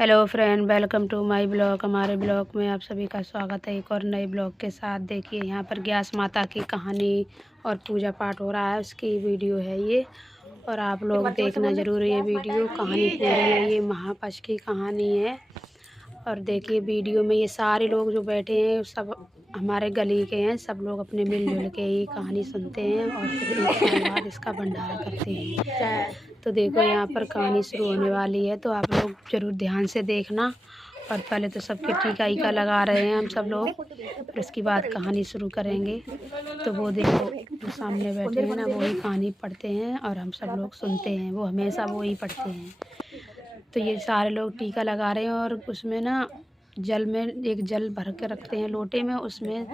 Hello friend, welcome to my blog. हमारे blog में आप सभी का स्वागत है एक और नए ब्लॉग के साथ। देखिए यहाँ पर ग्यास माता की कहानी और पूजा पाठ हो रहा है, उसकी वीडियो है ये। और आप लोग देखना ज़रूर ये वीडियो। कहानी पूरी है, ये महापश की कहानी है। और देखिए वीडियो में ये सारे लोग जो बैठे हैं सब हमारे गली के हैं। सब लोग अपने मिलजुल के ही कहानी सुनते हैं और फिर एक साल बाद इसका भंडारा करते हैं। तो देखो यहाँ पर कहानी शुरू होने वाली है, तो आप लोग ज़रूर ध्यान से देखना। और पहले तो सबके टीका ईका लगा रहे हैं हम सब लोग, फिर उसके बाद कहानी शुरू करेंगे। तो वो देखो जो सामने बैठे हैं ना, वो ही कहानी पढ़ते हैं और हम सब लोग सुनते हैं। वो हमेशा वो ही पढ़ते हैं। तो ये सारे लोग टीका लगा रहे हैं और उसमें ना जल में एक जल भर के रखते हैं लोटे में, उसमें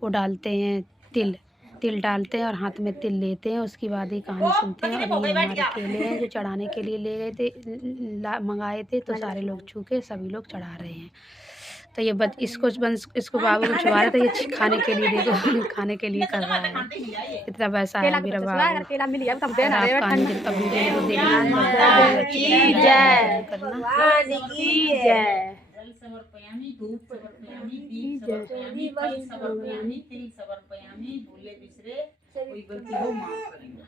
वो डालते हैं तिल। तिल डालते हैं और हाथ में तिल लेते हैं। उसके बाद ही कहानी सुनते हैं। और ये हमारे केले हैं जो चढ़ाने के लिए ले गए थे, मंगाए थे, तो सारे लोग छू के सभी लोग चढ़ा रहे हैं। तो ये इसको बाबू को छुआ रहे थे, ये खाने के लिए देखो खाने के लिए कर रहा है। इतना वैसा है मेरा बाबू। और आप कहानी जब कभी वीडियो देखना। जल समर्पयामि, धूप समर्पयामि, दीप समर्पयामि, फल समर्पयामि, तिल समर्पयामि। भूले बिसरे कोई गलती हो माफ करेंगे।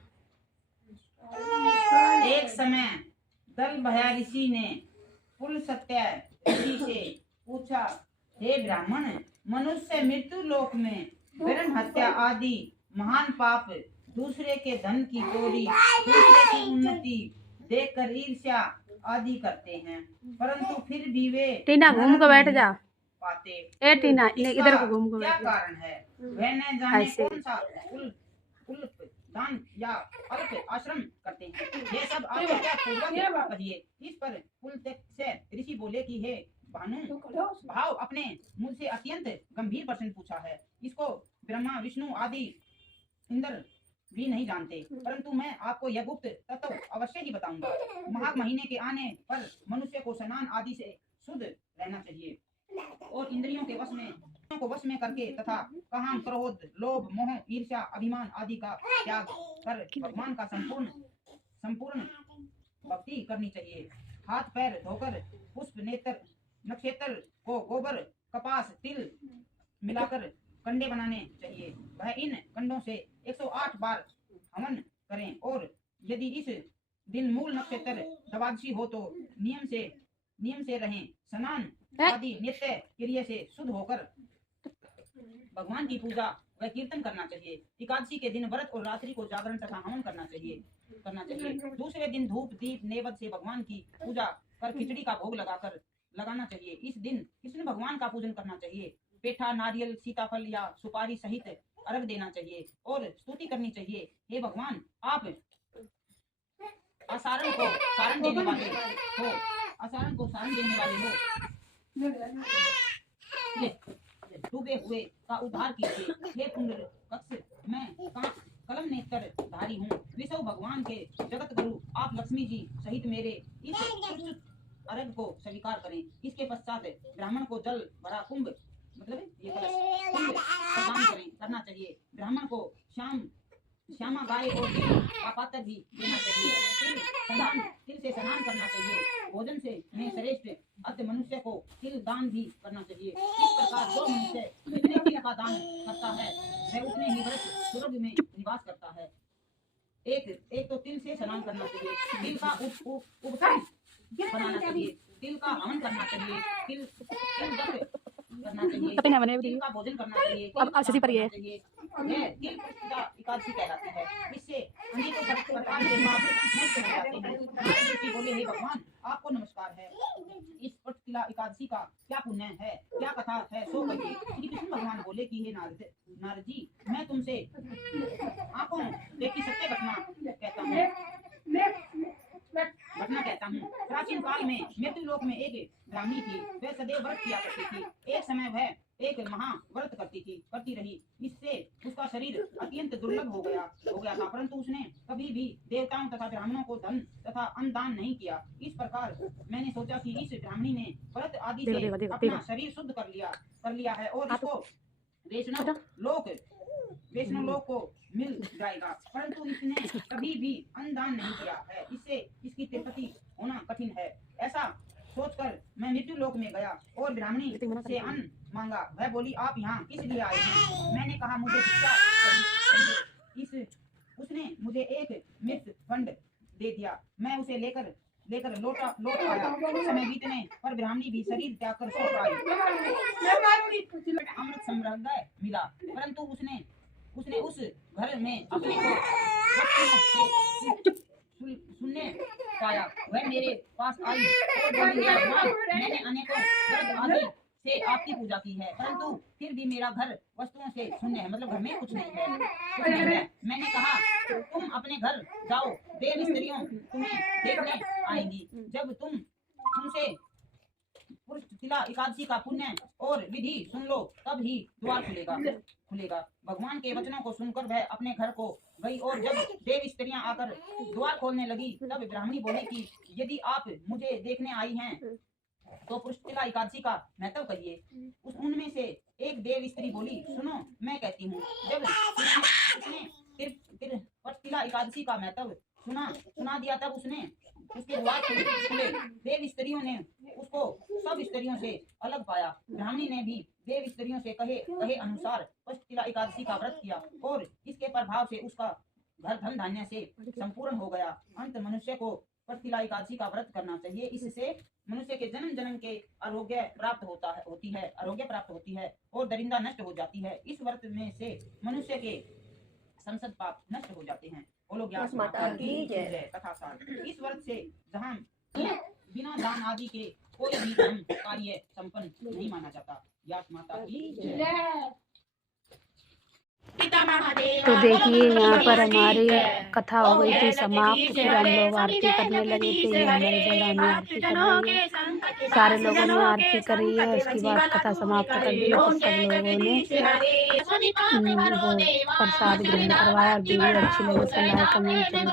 एक समय दल भया ऋषि ने पुल सत्य ऋषि से पूछा, हे ब्राह्मण, मनुष्य मृत्यु लोक में वरण हत्या आदि महान पाप, दूसरे के धन की चोरी, दूसरे की उन्नति देखकर ईर्ष्या आदि करते हैं, परंतु फिर भी वे टीना घूम कर बैठ जा पाते। ए टीना, इधर को घूम कर क्या बैठ जा। कारण है? वह न जाने कौन सा उल्प दान या अल्प आश्रम करते हैं। ये सब आप क्या पूर्वक कहिए। इस पर पुलत्य से ऋषि बोले कि हे भानु, भाव अपने मुझ से अत्यंत गंभीर प्रश्न पूछा है। इसको ब्रह्मा विष्णु आदि इंद्र भी नहीं जानते, परंतु मैं आपको यह गुप्त तत्व अवश्य ही बताऊंगा। माघ महीने के आने पर मनुष्य को स्नान आदि से शुद्ध रहना चाहिए और इंद्रियों को वश में करके तथा काम, क्रोध, लोभ, मोह, ईर्ष्या, अभिमान आदि का त्याग कर भगवान का संपूर्ण भक्ति करनी चाहिए। हाथ पैर धोकर पुष्प नक्षत्र को गोबर, कपास, तिल मिलाकर कंडे बनाने चाहिए। वह इन कंडों से 108 बार हवन करें और यदि इस दिन मूल नक्षत्र द्वादशी हो तो नियम से रहें। स्नान आदि नित्य क्रिया से शुद्ध होकर भगवान की पूजा व कीर्तन करना चाहिए। एकादशी के दिन व्रत और रात्रि को जागरण तथा हवन करना चाहिए। दूसरे दिन धूप दीप नैवेद्य से भगवान की पूजा कर खिचड़ी का भोग लगाना चाहिए। इस दिन कृष्ण भगवान का पूजन करना चाहिए। पेठा, नारियल, सीताफल या सुपारी सहित अर्घ देना चाहिए और स्तुति करनी चाहिए। हे भगवान, आप असारण को सारण देने वाले हो, डूबे हुए का उद्धार कीजिए। हे पुनर्वक्ष, मैं कलम नेत्र धारी हूँ। विष्णु भगवान के जगत गुरु आप लक्ष्मी जी सहित मेरे इस अर्घ को स्वीकार करें। इसके पश्चात ब्राह्मण को जल भरा कुंभ ये कुंभ प्रदान करना चाहिए। ब्राह्मण को श्यामा गाय और का पात्र भी देना चाहिए। तिल से स्नान करना चाहिए। भोजन से में श्रेष्ठ अत मनुष्य को तिल दान भी करना चाहिए। इस प्रकार जो मनुष्य जितने तिल का दान करता है वह उतने ही वर्ष स्वर्ग में निवास करता है। एक तो तिल से स्नान करना चाहिए, तिल का उपकरण बनाना चाहिए, तिल का हवन करना चाहिए, तिल करना चाहिए, तिल का भोजन करना चाहिए। अब आशीष पर ये तिल एकादशी कहलाती है। इससे अनेकों प्रकार के पाप नष्ट हो जाते हैं। ऋषि बोले, हे भगवान, आपको नमस्कार है। इस तिला एकादशी का क्या पुण्य है, क्या कथा है, सो कहिए। श्री कृष्ण भगवान बोले कि हे नारद जी, मैं तुमसे आंखों देखी सत्य घटना कहता हूँ। प्राचीन काल में मृत्यु लोक में एक ब्राह्मणी थी। वह सदैव व्रत किया करती थी। एक समय वह एक महाव्रत करती रही। इससे उसका शरीर अत्यंत दुर्लभ हो गया था, परंतु उसने कभी भी देवताओं तथा ब्राह्मणों को धन तथा अन्न दान नहीं किया। इस प्रकार मैंने सोचा कि इस ब्राह्मणी ने व्रत आदि से अपना शरीर शुद्ध कर लिया है और इसको वैष्णव लोक को मिल जाएगा, परंतु इसने कभी भी अन्न दान नहीं किया है। इससे इसकी तिरुपति होना कठिन है। ऐसा सोचकर मैं मृत्यु लोक में गया और ब्राह्मणी से अन्न मांगा। वह बोली, आप यहाँ किस लिए आए हैं? मैंने कहा, मुझे भिक्षा चाहिए। उसने मुझे एक मिर्च फंड दे दिया। मैं उसे लेकर लौट आया। समय बीतने पर ब्राह्मणी भी शरीर त्याग कर सो आई। अमृत संग्रह मिला, परंतु उसने उस घर में अपने को सुनने पाया। वह मेरे पास आई और बोली, मैंने अनेकों व्रत आदि से आपकी पूजा की है, परंतु फिर भी मेरा घर वस्तुओं से शून्य है, मतलब घर में कुछ नहीं है। मैंने कहा, तुम अपने घर जाओ, देव स्त्रियों तुम्हें देखने आएंगी। जब तुमसे पुरुषतिला एकादशी का पुण्य और विधि सुन लो, तब ही द्वार खुलेगा। भगवान के वचनों को सुनकर वह अपने घर को गई और जब देव स्त्रियां आकर द्वार खोलने लगी, तब ब्राह्मणी बोली कि यदि आप मुझे देखने आई हैं तो पुरुषतिला एकादशी का महत्व कहिए। उनमें से एक देव स्त्री बोली, सुनो, मैं कहती हूँ। जब उसने पुरुषतिला एकादशी का महत्व सुना दिया, तब उसके द्वार खुले। देव स्त्रियों ने उसको सब स्त्रियों से अलग पाया। ब्राह्मणी ने भी देव स्त्रियों से कहे अनुसार पुरुषतिला एकादशी का व्रत किया और इसके प्रभाव से उसका घर धन धान्य से संपूर्ण हो गया। अंत मनुष्य को पुरुषतिला एकादशी का व्रत करना चाहिए। इससे मनुष्य के जन्म जन्म के आरोग्य प्राप्त होती है और दरिंदा नष्ट हो जाती है। इस व्रत में से मनुष्य के संसद पाप नष्ट हो जाते हैं। बोलो व्यास माता की जय। कथा सार। इस व्रत से जहाँ बिना दान आदि के कोई भी धर्म कार्य संपन्न नहीं माना जाता। व्यास माता की जय। तो देखिए, यहाँ पर हमारी कथा हो गई थी समाप्त। फिर हम लोग आरती करने लगे थे। ये हमारे जगह में आरती कर रही है, सारे लोगों ने आरती करी है। उसके बाद कथा समाप्त कर दी तो सब लोगों ने वो प्रसाद ग्रहण करवाया। और वीडियो अच्छी लगी तो लाइक कमेंट